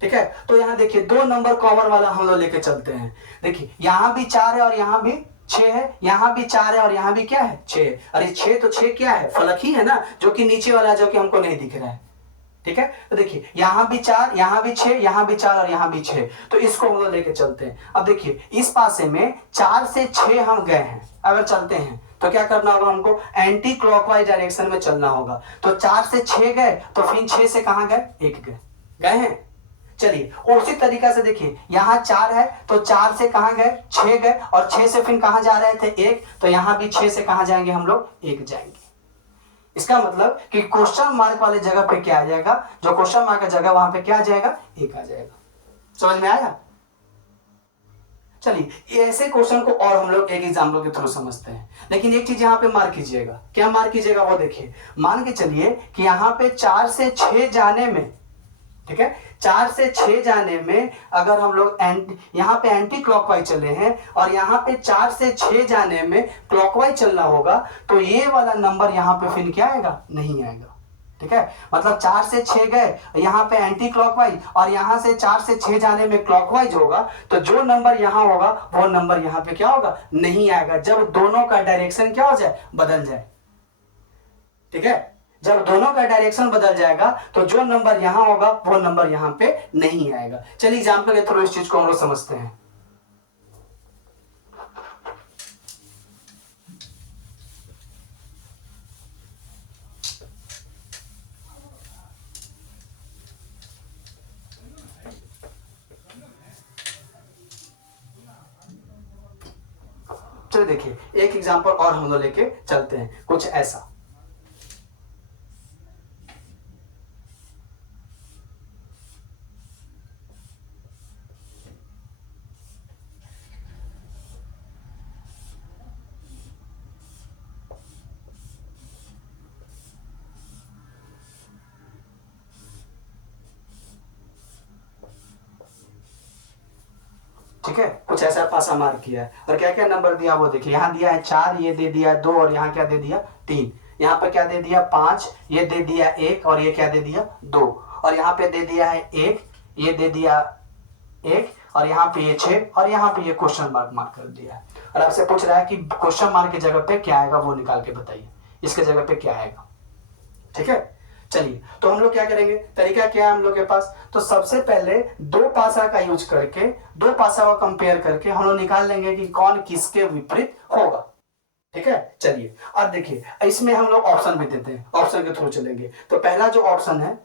ठीक है, तो यहां देखिए दो नंबर कॉमन वाला हम लोग लेके चलते हैं। देखिए यहां भी 4 है और यहां भी 6 है, यहां भी 4 है और यहां भी क्या है, 6। अरे 6 तो 6 क्या है, फलक ही है ना, जो कि नीचे वाला जो कि हमको नहीं दिख रहा है। ठीक है, तो देखिए यहां भी 4, यहां भी 6, यहां भी 4 और यहां भी 6, तो इसको हम लोग लेके चलते हैं। अब देखिए इस पासे में 4 से 6 हम गए हैं, अगर चलते हैं तो क्या करना होगा, हमको एंटी क्लॉकवाइज डायरेक्शन में चलना होगा। तो 4 से 6 गए तो फिर 6 से कहां गए, 1 गए हैं, चलिए उसी तरीका से देखिए, यहाँ 4 है तो 4 से कहाँ गए, 6 गए, और 6 से फिर कहाँ जा रहे थे, 1, तो यहाँ भी 6 से कहाँ जाएंगे हम लोग, 1 जाएंगे। इसका मतलब कि क्वेश्चन मार्क वाले जगह पे क्या आ जाएगा, जो क्वेश्चन मार्क का जगह वहां पे क्या आ जाएगा, 1 आ जाएगा। समझ में आया? चलिए ऐसे क्वेश्चन को और हम लोग एक एग्जाम्पल के थ्रू समझते हैं, लेकिन एक चीज यहाँ पे मार्क कीजिएगा। क्या मार्क कीजिएगा वो देखिए, मान के चलिए कि यहाँ पे 4 से 6 जाने में, ठीक है, 4 से 6 जाने में अगर हम लोग यहाँ पे एंटी क्लॉकवाइज चले हैं और यहाँ पे 4 से 6 जाने में क्लॉकवाइज चलना होगा, तो ये वाला नंबर यहाँ पे फिर क्या आएगा, नहीं आएगा। ठीक है, मतलब 4 से 6 गए यहाँ पे एंटी क्लॉकवाइज और यहाँ से 4 से 6 जाने में क्लॉकवाइज होगा, तो जो नंबर यहाँ होगा वो नंबर यहाँ पे क्या होगा, नहीं आएगा, जब दोनों का डायरेक्शन क्या हो जाए, बदल जाए। ठीक है, जब दोनों का डायरेक्शन बदल जाएगा तो जो नंबर यहां होगा वो नंबर यहां पे नहीं आएगा। चलिए एग्जांपल के थ्रू इस चीज को हम लोग समझते हैं। चलिए देखिए एक एग्जांपल और हम लोग लेके चलते हैं, कुछ ऐसा। ठीक है, कुछ ऐसा पासा मार्क किया है और क्या क्या नंबर दिया वो देखिए, यहाँ दिया है 4, ये दे दिया 2, और यहाँ क्या दे दिया 3, यहाँ पे क्या दे दिया 5, ये दे दिया 1, और ये क्या दे दिया 2, और यहाँ पे दे दिया है 1, ये दे दिया 1, और यहाँ पे ये 6, और यहाँ पे ये क्वेश्चन मार्क मार्क कर दिया है। और आपसे पूछ रहा है कि क्वेश्चन मार्क की जगह पे क्या आएगा वो निकाल के बताइए, इसके जगह पे क्या आएगा। ठीक है, चलिए तो हम लोग क्या करेंगे, तरीका क्या है हम लोग के पास, तो सबसे पहले दो पासा का यूज करके, दो पासा को कंपेयर करके हम लोग निकाल लेंगे कि कौन किसके विपरीत होगा। ठीक है, चलिए अब देखिए इसमें हम लोग ऑप्शन भी देते हैं, ऑप्शन के थ्रू चलेंगे। तो पहला जो ऑप्शन है,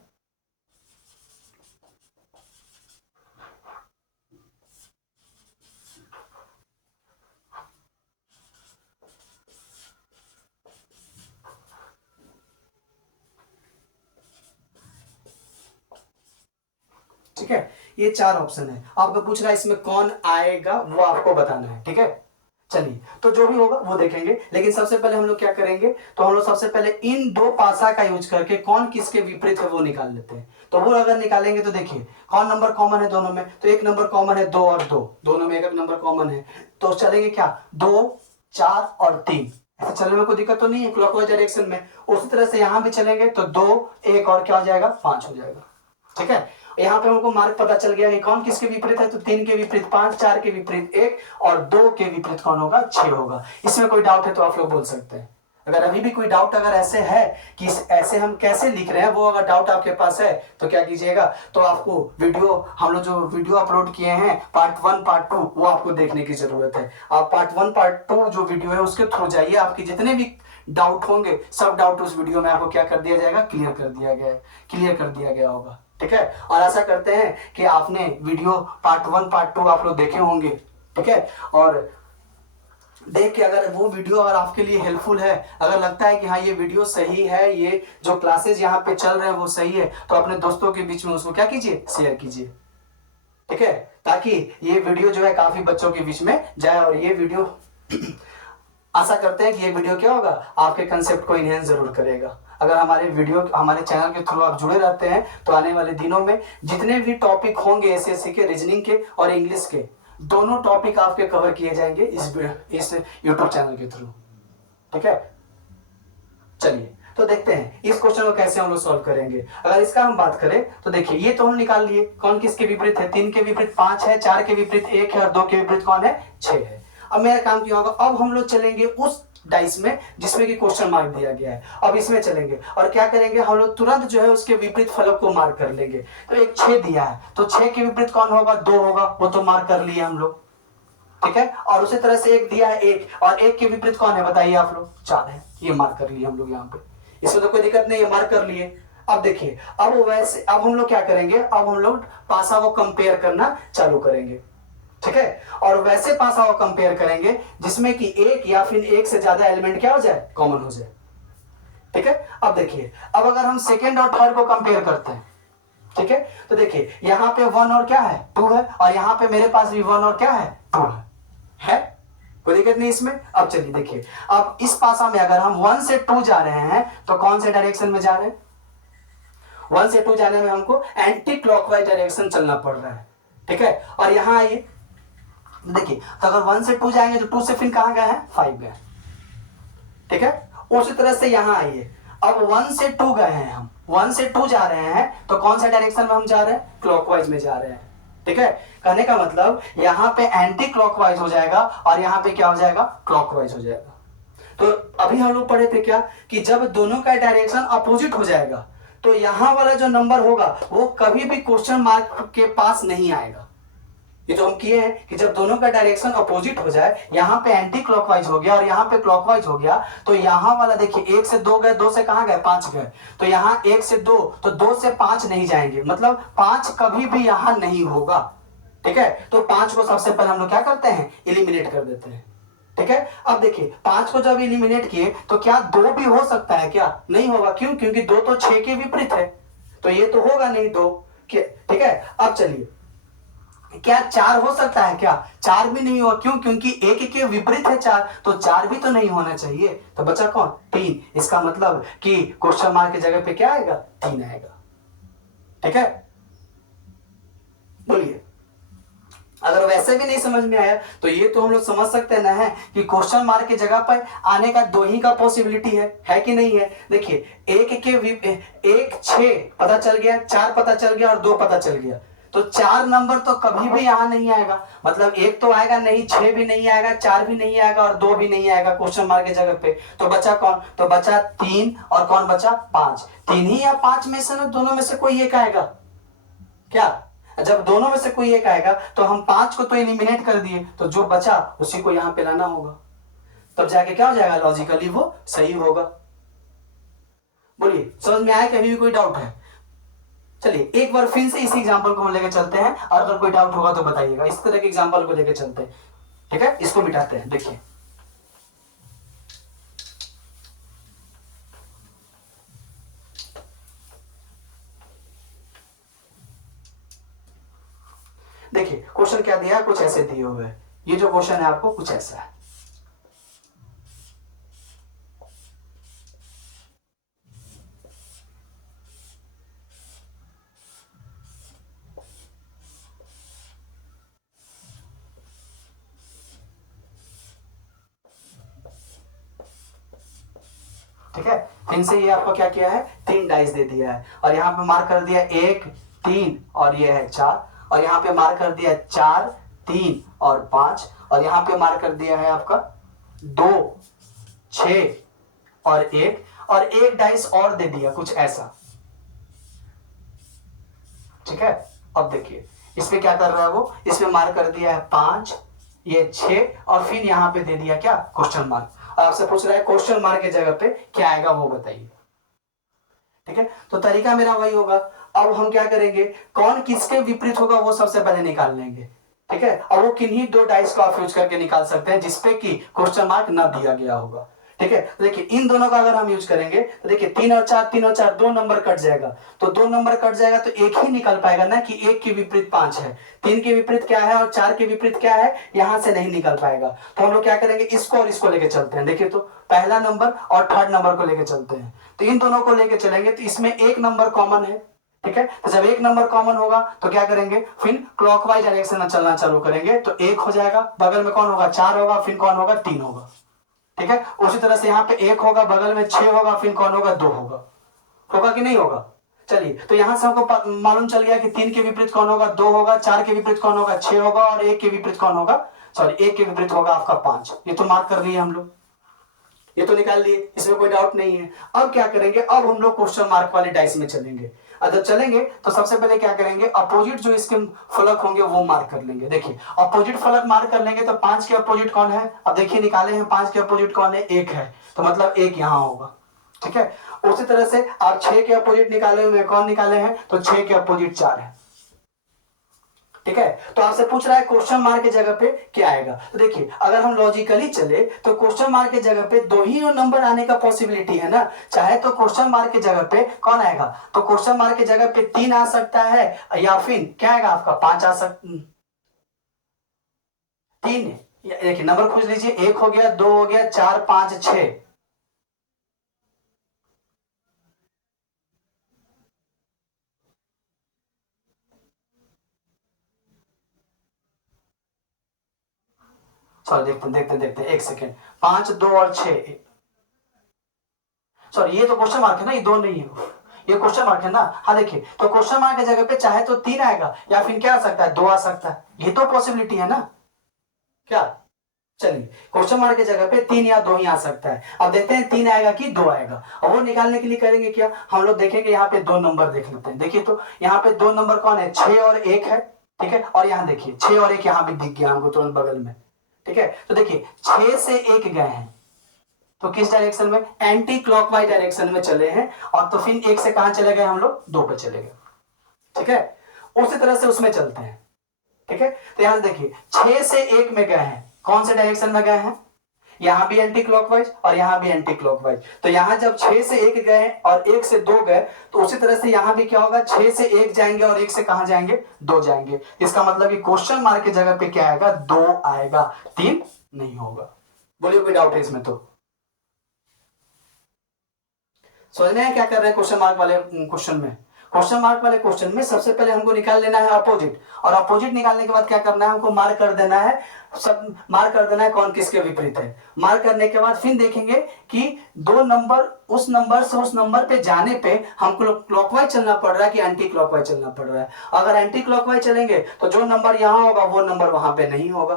ठीक है, ये 4 ऑप्शन है, आपको पूछ रहा है इसमें कौन आएगा वो आपको बताना है। ठीक है, चलिए तो जो भी होगा वो देखेंगे, लेकिन सबसे पहले हम लोग क्या करेंगे, तो हम लोग सबसे पहले इन दो पासा का यूज करके कौन किसके विपरीत है वो निकाल लेते हैं। तो वो अगर निकालेंगे तो देखिए कौन नंबर कॉमन है दोनों में, तो एक नंबर कॉमन है 2 और 2, दोनों में एक नंबर कॉमन है, तो चलेंगे क्या 2, 4 और 3, ऐसा चलने में कोई दिक्कत तो नहीं है क्लॉकवाइज डायरेक्शन में। उसी तरह से यहां भी चलेंगे तो 2, 1 और क्या हो जाएगा 5 हो जाएगा। ठीक है, यहाँ पे हमको मार्क पता चल गया कि कौन किसके विपरीत है, तो 3 के विपरीत 5, 4 के विपरीत 1 और 2 के विपरीत कौन होगा 6 होगा। इसमें कोई डाउट है तो आप लोग बोल सकते हैं। अगर अभी भी कोई डाउट अगर ऐसे है कि ऐसे हम कैसे लिख रहे हैं, वो अगर डाउट आपके पास है तो क्या कीजिएगा, तो आपको वीडियो, हम लोग जो वीडियो अपलोड किए हैं पार्ट 1 पार्ट 2 वो आपको देखने की जरूरत है। आप पार्ट 1 पार्ट 2 जो वीडियो है उसके थ्रू जाइए, आपके जितने भी डाउट होंगे सब डाउट उस वीडियो में आपको क्या कर दिया जाएगा, क्लियर कर दिया गया होगा। ठीक है, और ऐसा करते हैं कि आपने वीडियो पार्ट 1 पार्ट 2 आप लोग देखे होंगे। ठीक है, और देख के अगर वो वीडियो अगर आपके लिए हेल्पफुल है, अगर लगता है कि हाँ ये वीडियो सही है, ये जो क्लासेस यहाँ पे चल रहे हैं वो सही है, तो अपने दोस्तों के बीच में उसको क्या कीजिए, शेयर कीजिए। ठीक है, ताकि ये वीडियो जो है काफी बच्चों के बीच में जाए, और ये वीडियो आशा करते हैं कि ये वीडियो क्या होगा, आपके कंसेप्ट को इनहेंस जरूर करेगा। अगर हमारे वीडियो हमारे चैनल के थ्रू आप जुड़े रहते हैं तो आने वाले दिनों में जितने भी टॉपिक होंगे एसएससी के, रीजनिंग के और इंग्लिश के, दोनों टॉपिक आपके कवर किए जाएंगे इस यूट्यूब चैनल के थ्रू। ठीक है, चलिए तो देखते हैं इस क्वेश्चन को कैसे हम लोग सॉल्व करेंगे। अगर इसका हम बात करें तो देखिए ये तो हम निकाल लिए कौन किसके विपरीत है, 3 के विपरीत 5 है, 4 के विपरीत 1 है और 2 के विपरीत कौन है 6 है। अब मेरा काम क्या होगा, अब हम लोग चलेंगे उस डाइस में जिसमें कि क्वेश्चन मार्क दिया गया है, अब इसमें चलेंगे और क्या करेंगे, हम लोग तुरंत जो है उसके विपरीत फलक को मार्क कर लेंगे। तो एक 6 दिया है तो 6 के विपरीत कौन होगा, 2 होगा, वो तो मार्क कर लिए हम लोग। ठीक है, और उसी तरह से एक दिया है 1, और 1 के विपरीत कौन है बताइए आप लोग, 4 है, ये मार्क कर लिए हम लोग यहाँ पे, इसमें तो कोई दिक्कत नहीं है, मार्क कर लिए। अब देखिए, अब वैसे अब हम लोग क्या करेंगे, अब हम लोग पासा को कंपेयर करना चालू करेंगे, ठीक है। और वैसे पासा को कंपेयर करेंगे जिसमें कि एक या फिर एक से ज्यादा एलिमेंट क्या हो जाए, कॉमन हो जाए, ठीक है। अब देखिए, अब अगर हम सेकेंड और थर्ड को कंपेयर करते हैं, ठीक है, तो देखिए यहां पे 1 और क्या है, 2 है, और यहां पे मेरे पास भी 1 और क्या है, 2 है कोई दिक्कत नहीं इसमें। अब चलिए देखिए, अब इस पासा में अगर हम 1 से 2 जा रहे हैं तो कौन से डायरेक्शन में जा रहे हैं, 1 से 2 जाने में हमको एंटी क्लॉकवाइज डायरेक्शन चलना पड़ रहा है, ठीक है। और यहां आइए देखिए, तो अगर 1 से 2 जाएंगे तो 2 से फिर कहां गए हैं, 5 गए, ठीक है। उसी तरह से यहां आइए, अब 1 से 2 गए हैं, हम 1 से 2 जा रहे हैं तो कौन सा डायरेक्शन में हम जा रहे हैं, क्लॉकवाइज में जा रहे हैं, ठीक है। कहने का मतलब यहां पे एंटी क्लॉकवाइज हो जाएगा और यहां पे क्या हो जाएगा, क्लॉकवाइज हो जाएगा। तो अभी हम लोग पढ़े थे क्या, कि जब दोनों का डायरेक्शन अपोजिट हो जाएगा तो यहां वाला जो नंबर होगा वो कभी भी क्वेश्चन मार्क के पास नहीं आएगा। ये जो हम किए हैं कि जब दोनों का डायरेक्शन अपोजिट हो जाए, यहां पे एंटी क्लॉकवाइज हो गया और यहां पे क्लॉकवाइज हो गया, तो यहां वाला देखिए 1 से 2 गए, 2 से कहां गए, 5 गए, तो यहां 1 से 2, तो 2 से 5 नहीं जाएंगे, मतलब 5 कभी भी यहां नहीं होगा, ठीक है। तो 5 को सबसे पहले हम लोग क्या करते हैं, इलिमिनेट कर देते हैं, ठीक है। अब देखिए 5 को जब इलिमिनेट किए तो क्या 2 भी हो सकता है क्या, नहीं होगा, क्यों, क्योंकि 2 तो 6 के विपरीत है, तो ये तो होगा नहीं 2, ठीक है। अब चलिए, क्या 4 हो सकता है क्या, 4 भी नहीं होगा, क्यों, क्योंकि 1 के विपरीत है 4, तो 4 भी तो नहीं होना चाहिए, तो बचा कौन, 3। इसका मतलब कि क्वेश्चन मार्क की जगह पे क्या आएगा, 3 आएगा, ठीक है। बोलिए, अगर वैसे भी नहीं समझ में आया तो ये तो हम लोग समझ सकते हैं ना, है कि क्वेश्चन मार्क की जगह पर आने का 2 ही का पॉसिबिलिटी है कि नहीं है। देखिए 1 6 पता चल गया, 4 पता चल गया और 2 पता चल गया, तो 4 नंबर तो कभी भी यहां नहीं आएगा, मतलब 1 तो आएगा नहीं, 6 भी नहीं आएगा, 4 भी नहीं आएगा और 2 भी नहीं आएगा क्वेश्चन मार्क की जगह पे, तो बचा कौन, तो बचा 3 और कौन बचा, 5। 3 ही या 5 में से ना, दोनों में से कोई एक आएगा क्या, जब दोनों में से कोई एक आएगा तो हम 5 को तो एलिमिनेट कर दिए, तो जो बचा उसी को यहां पे लाना होगा, तब जाके क्या हो जाएगा, लॉजिकली वो सही होगा। बोलिए, समझ में आया, कभी भी कोई डाउट है, चलिए एक बार फिर से इसी एग्जांपल को हम लेकर चलते हैं, और अगर कोई डाउट होगा तो बताइएगा, इस तरह के एग्जांपल को लेकर चलते हैं, ठीक है। इसको मिटाते हैं, देखिए देखिए क्वेश्चन क्या दिया है, कुछ ऐसे दिए हुए हैं, ये जो क्वेश्चन है आपको कुछ ऐसा है, ठीक है। फिर से ये आपको क्या किया है, 3 डाइस दे दिया है, और यहाँ पे मार्क कर दिया 1 3 और ये है 4, और यहाँ पे मार्क कर दिया 4 3 और 5, और यहाँ पे मार्क कर दिया है आपका 2 6 और 1, और 1 डाइस और दे दिया कुछ ऐसा, ठीक है। अब देखिए इसमें क्या कर रहा है वो, इसमें मार्क कर दिया है 5, ये 6, और फिर यहाँ पे दे दिया क्या, क्वेश्चन मार्क, और आपसे पूछ रहा है क्वेश्चन मार्क की जगह पे क्या आएगा वो बताइए, ठीक है। तो तरीका मेरा वही होगा, अब हम क्या करेंगे, कौन किसके विपरीत होगा वो सबसे पहले निकाल लेंगे, ठीक है। और वो किन्हीं 2 डाइस को आप यूज करके निकाल सकते हैं जिसपे कि क्वेश्चन मार्क ना दिया गया होगा, ठीक है। तो देखिए इन दोनों का अगर हम यूज करेंगे तो देखिए 3 और 4, 3 और 4 2 नंबर कट जाएगा, तो 2 नंबर कट जाएगा तो एक ही निकल पाएगा ना, कि 1 के विपरीत 5 है, 3 के विपरीत क्या है और 4 के विपरीत क्या है, यहां से नहीं निकल पाएगा। तो हम लोग क्या करेंगे, इसको और इसको लेके चलते हैं, देखिए तो पहला नंबर और थर्ड नंबर को लेके चलते हैं, तो इन दोनों को लेके चलेंगे तो इसमें एक नंबर कॉमन है, ठीक है। तो जब एक नंबर कॉमन होगा तो क्या करेंगे, फिर क्लॉकवाइज डायरेक्शन में चलना चालू करेंगे, तो 1 हो जाएगा, बगल में कौन होगा, 4 होगा, फिर कौन होगा, 3 होगा, ठीक है। उसी तरह से यहाँ पे 1 होगा, बगल में 6 होगा, फिर कौन होगा, 2 होगा, होगा कि नहीं होगा। चलिए तो यहां से हमको मालूम चल गया कि 3 के विपरीत कौन होगा, 2 होगा, 4 के विपरीत कौन होगा, 6 होगा, और 1 के विपरीत कौन होगा, सॉरी 1 के विपरीत होगा आपका 5। ये तो मार्क कर लिए हम लोग, ये तो निकाल लिए, इसमें कोई डाउट नहीं है। अब क्या करेंगे, अब हम लोग क्वेश्चन मार्क वाले डाइस में चलेंगे, अगर चलेंगे तो सबसे पहले क्या करेंगे, अपोजिट जो इसके फलक होंगे वो मार्क कर लेंगे। देखिए अपोजिट फलक मार्क कर लेंगे तो 5 के अपोजिट कौन है, अब देखिए निकाले हैं 5 के अपोजिट कौन है, 1 है, तो मतलब 1 यहां होगा, ठीक है। उसी तरह से आप 6 के अपोजिट निकाले हुए कौन निकाले हैं, तो 6 के अपोजिट 4 है। ठीक है, तो आपसे पूछ रहा है क्वेश्चन मार्क की जगह पे क्या आएगा। तो देखिए अगर हम लॉजिकली चले तो क्वेश्चन मार्क की जगह पे 2 ही नंबर आने का पॉसिबिलिटी है ना। चाहे तो क्वेश्चन मार्क की जगह पे कौन आएगा, तो क्वेश्चन मार्क की जगह पे 3 आ सकता है, या फिर क्या आएगा आपका 5 आ सकता, 3। देखिए नंबर खोज लीजिए, 1 हो गया, 2 हो गया, 4 5 6। सॉरी देखते देखते देखते 1 सेकेंड, 5 2 और 6, सॉरी ये तो क्वेश्चन मार्क है ना, ये 2 नहीं है, ये क्वेश्चन मार्क है ना। हाँ देखिए तो क्वेश्चन मार्क की जगह पे चाहे तो 3 आएगा, या फिर क्या आ सकता है 2 आ सकता है, ये तो पॉसिबिलिटी है ना क्या। चलिए क्वेश्चन मार्क की जगह पे 3 या 2 ही आ सकता है। अब देखते हैं 3 आएगा कि 2 आएगा, और वो निकालने के लिए करेंगे क्या, हम लोग देखेंगे यहाँ पे 2 नंबर देख लेते हैं। देखिए तो यहाँ पे 2 नंबर कौन है, 6 और 1 है। ठीक है, और यहाँ देखिए 6 और 1 यहाँ भी दिख गया हमको तुरंत बगल में। ठीक है, तो देखिए 6 से 1 गए हैं तो किस डायरेक्शन में, एंटी क्लॉकवाइज डायरेक्शन में चले हैं, और तो फिर 1 से कहां चले गए हम लोग, 2 पे चले गए। ठीक है, उसी तरह से उसमें चलते हैं। ठीक है, तो यहां देखिए 6 से 1 में गए हैं, कौन से डायरेक्शन में गए हैं, यहां भी एंटी क्लॉकवाइज और यहां भी एंटी क्लॉकवाइज। तो यहां जब 6 से 1 गए और 1 से 2 गए, तो उसी तरह से यहां भी क्या होगा, 6 से 1 जाएंगे और 1 से कहां जाएंगे, 2 जाएंगे। इसका मतलब कि क्वेश्चन मार्क की जगह पे क्या आएगा, 2 आएगा, 3 नहीं होगा। बोलिए कोई डाउट है इसमें, तो समझ में क्या कर रहे हैं क्वेश्चन मार्क वाले क्वेश्चन में। क्वेश्चन मार्क वाले क्वेश्चन में सबसे पहले हमको निकाल लेना है अपोजिट, और अपोजिट निकालने के बाद क्या करना है, हमको मार्क कर देना है, सब मार्क कर देना है कौन किसके विपरीत है। मार्क करने के बाद फिर देखेंगे कि 2 नंबर उस नंबर से उस नंबर पे जाने पे हमको क्लॉकवाइज चलना पड़ रहा है कि एंटी क्लॉकवाइज चलना पड़ रहा है। अगर एंटी क्लॉकवाइज चलेंगे तो जो नंबर यहाँ होगा वो नंबर वहां पे नहीं होगा।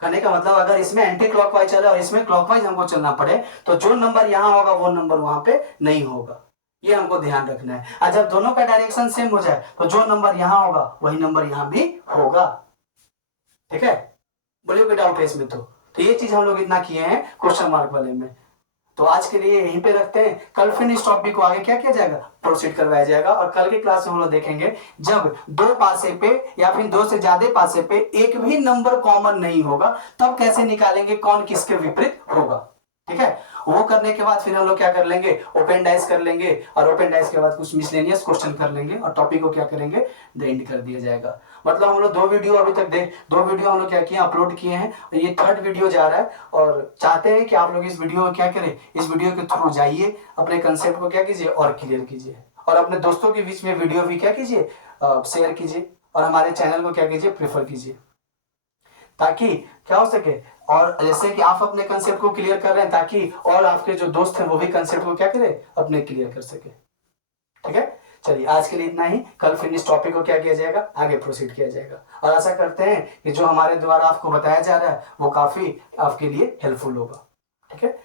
कहने का मतलब अगर इसमें एंटी क्लॉकवाइज चले और इसमें क्लॉकवाइज हमको चलना पड़े, तो जो नंबर यहाँ होगा वो नंबर वहां पे नहीं होगा। ये हमको ध्यान रखना है। और जब दोनों का डायरेक्शन सेम हो जाए तो जो नंबर यहाँ होगा वही नंबर यहाँ भी होगा। ठीक है, बोलिए कोई डाउट है इसमें, तो ये चीज हम लोग इतना किए हैं क्वेश्चन मार्क वाले में। तो आज के लिए यहीं पे रखते हैं, कल फिर इस टॉपिक को आगे क्या किया जाएगा, प्रोसीड करवाया जाएगा। और कल की क्लास में हम लोग देखेंगे जब 2 पासे पे या फिर 2 से ज्यादा पासे पे एक भी नंबर कॉमन नहीं होगा, तब कैसे निकालेंगे कौन किसके विपरीत होगा। ठीक है, वो करने के बाद फिर हम लोग क्या कर लेंगे, ओपन डाइस कर लेंगे, और ओपन डाइस के बाद कुछ मिसलेनियस क्वेश्चन कर लेंगे, और टॉपिक को क्या करेंगे, द एंड कर दिया जाएगा। मतलब हम लोग 2 वीडियो अभी तक 2 वीडियो हम लोग क्या किए, अपलोड किए हैं, ये 3rd वीडियो जा रहा है। और चाहते हैं कि आप लोग इस वीडियो में क्या करें, इस वीडियो के थ्रू जाइए, अपने कंसेप्ट को क्या कीजिए और क्लियर कीजिए, और अपने दोस्तों के बीच में वीडियो भी क्या कीजिए, शेयर कीजिए, और हमारे चैनल को क्या कीजिए, प्रेफर कीजिए, ताकि क्या हो सके, और जैसे कि आप अपने कंसेप्ट को क्लियर कर रहे हैं, ताकि और आपके जो दोस्त हैं वो भी कंसेप्ट को क्या करें, अपने क्लियर कर सके। ठीक है, चलिए आज के लिए इतना ही, कल फिर इस टॉपिक को क्या किया जाएगा, आगे प्रोसीड किया जाएगा। और आशा करते हैं कि जो हमारे द्वारा आपको बताया जा रहा है वो काफी आपके लिए हेल्पफुल होगा। ठीक है।